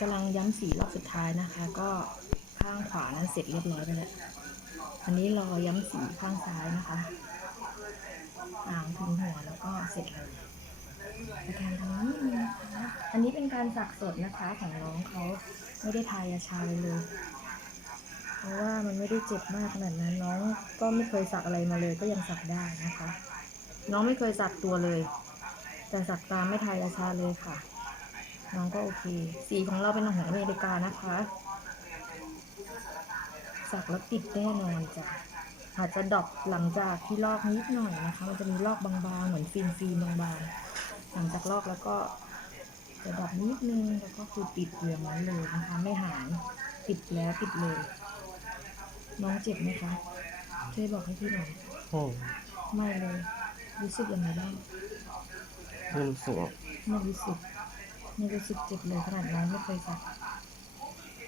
กำลังย้ำสีรอบสุดท้ายนะคะ ก็ข้างขวานั้นเสร็จเรียบร้อยไปแล้วอันนี้รอย้ำสีข้างซ้ายนะคะอ่างถึงหัวแล้วก็เสร็จเลยไปทางทางนี้นะคะอันนี้เป็นการสักสดนะคะของน้องเขาไม่ได้ทายาชาเลยเลยเพราะว่ามันไม่ได้เจ็บมากขนาดนั้นน้องก็ไม่เคยสักอะไรมาเลยก็ยังสักได้นะคะ น้องไม่เคยสักตัวเลย แต่สักตามไม่ทายาชาเลยค่ะ น้องก็โอเค สีของเราเป็นของอเมริกานะคะ สักแล้วติดแน่นอนจ้ะ อาจจะดรอกหลังจากที่ลอกนิดหน่อยนะคะ มันจะมีลอกบางๆ เหมือนฟิล์มฟิล์มบางๆ หลังจากลอกแล้วก็จะดรอกนิดนึงแล้วก็คือติดอยู่อย่างนั้นเลยนะคะ ไม่หาย ติดแล้วติดเลย น้องเจ็บไหมคะ ช่วยบอกให้พี่หน่อยโอ้ไม่เลย รู้สึกยังไงบ้าง ไม่รู้สึกอะไม่รู้สึก ไม่รู้สึกเจ็บเลยขนาดนั้นไม่เคยสัก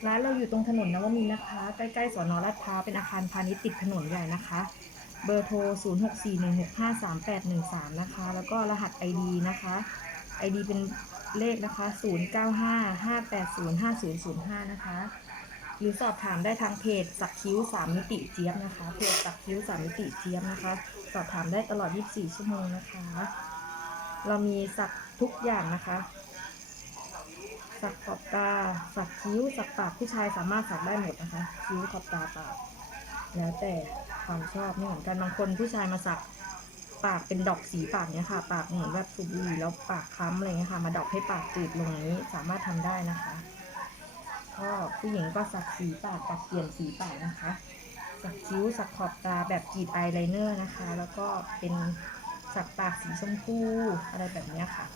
ร้านเราอยู่ตรงถนนนวมินทร์นะคะ ใกล้ๆสอนอลาดพร้าวเป็นอาคารพาณิชย์ติดถนนใหญ่นะคะ เบอร์โทร 0641653813 นะคะ แล้วก็รหัส ID นะคะ ID เป็นเลขนะคะ 0955805005 นะคะ หรือสอบถามได้ทางเพจสักคิ้ว 3 มิติเจี๊ยบนะคะ เพจสักคิ้ว 3 มิติเจี๊ยบนะคะ สอบถามได้ตลอด 24 ชั่วโมงนะคะ เรามีสักทุกอย่างนะคะ สักขอบตา สักคิ้ว สักปากผู้ชายสามารถสักได้หมดนะคะ คิ้วขอบตาปากแล้วแต่ความชอบไม่เหมือนกันบางคนผู้ชายมาสักปากเป็นดอกสีปากเนี้ยค่ะ ปากเหมือนแบบสูบบุหรี่แล้วปากค้ำอะไรเงี้ยค่ะ มาดอกให้ปากจืดลงนี้สามารถทำได้นะคะก็ผู้หญิงก็สักสีปากกับเปลี่ยนสีปากนะคะ สักคิ้วสักขอบตาแบบกรีดอายไลเนอร์นะคะ แล้วก็เป็นสักปากสีชมพูอะไรแบบนี้ค่ะ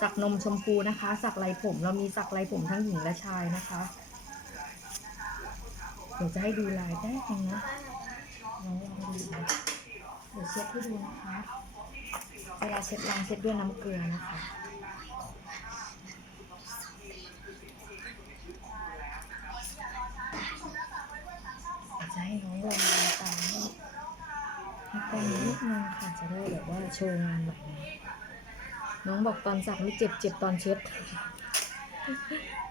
สักนมชมพูนะคะ สักลายผมเรามีสักลายผมทั้งหญิงและชายนะคะ เดี๋ยวจะให้ดูลายได้ไหมนะลองลองดูนะเดี๋ยวเช็ดให้ดูนะคะเวลาเช็ดล้างเช็ดด้วยน้ำเกลือนะคะจะให้น้องลองลายตาให้ให้กล้องนิดนึงค่ะจะได้แบบว่าโชว์งานแบบนี้ น้องบอกตอนสักไม่เจ็บเจ็บตอนเช็ด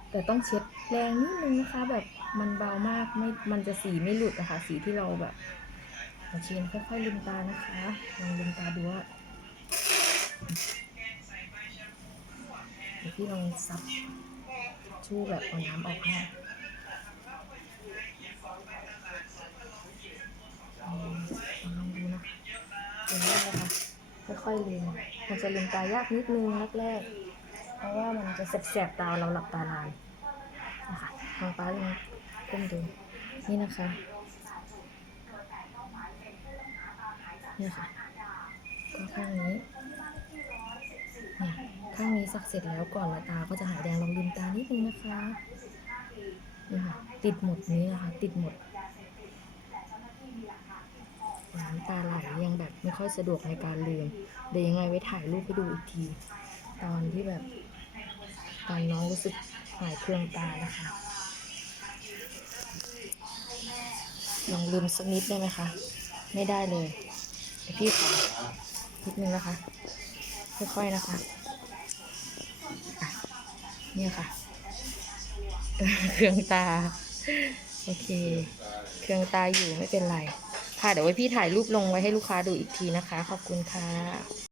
แต่ต้องเช็ดแรงนิดนึงนะคะ แบบมันเบามากไม่มันจะสีไม่หลุดอะค่ะสีที่เราแบบโอเคค่อยๆลืมตานะคะลองลืมตาดูว่าพี่ลองซับชู่แบบเอาน้ำออกให้ลองดูนะคะเดี๋ยวนี้นะคะค่อยๆลืม มันจะลืมตายากนิดนึงแรกๆเพราะว่ามันจะแสบๆตาเราหลับตานานนะคะลองป้าลองก้มดูนี่นะคะนี่ค่ะก็ข้างนี้นี่ข้างนี้สักเสร็จแล้วก่อนละตาก็จะหายแดงลองลืมตานิดนึงนะคะนี่ค่ะติดหมดนี้นะคะติดหมด น้ำ ตาไหลยังแบบไม่ค่อยสะดวกในการลืมเดี๋ยวยังไงไว้ถ่ายรูปให้ดูอีกที ตอนที่แบบ ตอนน้องรู้สึกหายเครื่องตานะคะลองลืมสักนิดได้ไหมคะ ไม่ได้เลยเดี๋ยวพี่ขอนิดนึงนะคะ ค่อยๆนะคะะเนี่ยค่ะ เครื่องตา โอเค เครื่องตาอยู่ไม่เป็นไร ค่ะ เดี๋ยวไว้พี่ถ่ายรูปลงไว้ให้ลูกค้าดูอีกทีนะคะ ขอบคุณค่ะ